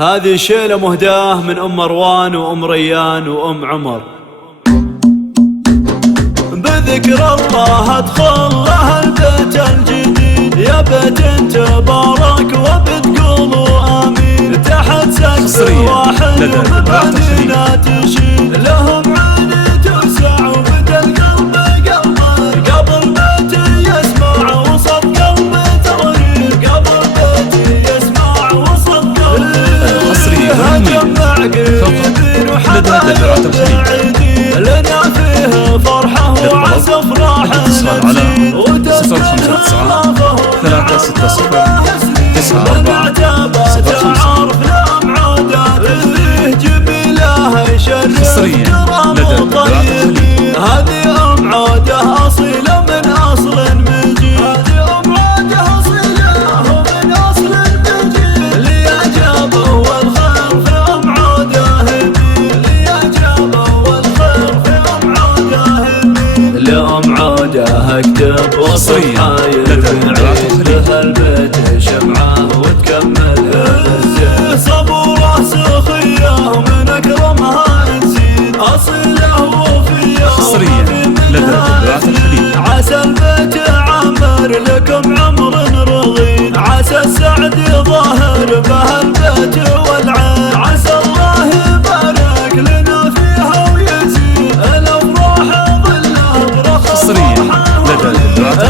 هذه شيلة مهداه من أم مروان وأم ريان وأم عمر. بذكر الله ادخل له البيت الجديد، يا بيت تبارك وبتقولوا آمين. تحت سقف واحد ومبانينا تشيد، لهم عين توسع وبدا القلب قبل بيتي يسمع وسط قلبي تغريد، قبل بيتي يسمع وسط قلبي هجمع قريبين وحبايب بعيدين، لنا فيه فرحة وعزف راح نزيد وتسكن ثلاثة ستة صفر تسعة أربعة عرف الأمعودات فيه جميلة يشرف كرم الطيبين. هذه أمعودة أصيلة من أصل مجيد، هذه أمعودة أصيلة من أصل مجيد. اللي أجابه والخير في أمعودة هدي، اللي أجابه والخير في أمعودة هدي. لأمعودة اكتب وصف حاير بعيد البيت شمعة وتكملها بالزين. صبورة سخية من أكرمها نزيد، أصيلة وفية عسى البيت عامر لكم عمر رغيد، عسى السعد ظاهر به البيت والعين. عسى الله يبارك لنا فيها ويزيد، الأفراح ظله برخا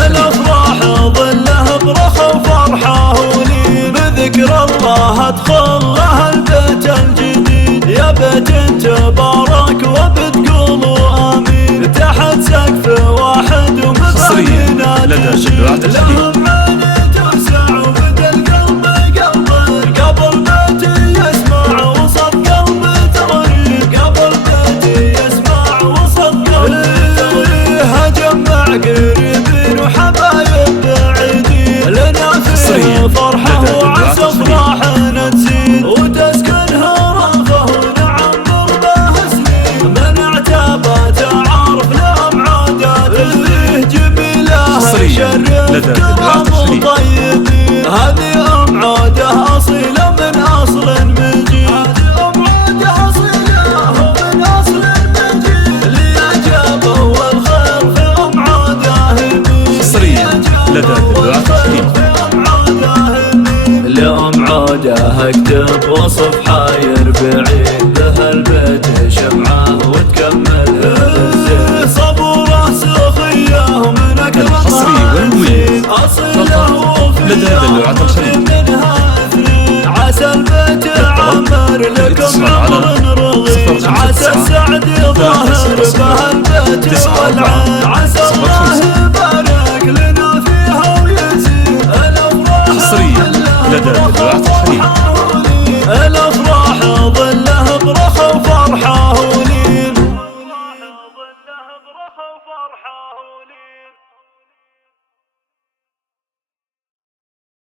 الأفراح ظله برخا وفرحة ولين. بذكر الله ادخل له البيت الجديد، يا بيت تبارك وبتقولوا آمين. تحت سقف واحد ومبانينا تشيد، لهم عين توسع وبدا القلب قبل بيتي يسمع وسط قلبي تغريد، قبل بيتي يسمع وسط قلبي تغريد. هجمع قريبين وحبايب بعيدين، لنا فيه فرحة وعزف راح نزيد وتسكنها رافة ونعمر بها سنين. من اعتابت عارف لأمعودات فيه جميلة يشرف كرم الطيبين. هذه أمعودة أصيلة من أصل مجيد، هذه أمعودة أصيلة من أصل مجيد. اللي أجابه والخير في أمعودة هدي، لأمعودة اكتب وصف حاير بعيد، به البيت شمعة وتكملها بالزين. صبورة سخية من أكرمها نزيد، أصيلة وفية منها اثنين. عسى البيت عامر لكم عمر رغيد، عسى السعد ظاهر به البيت والعين. عسى الله يبارك لنا فيها ويزيد، الأفراح لدى الأفراح ظل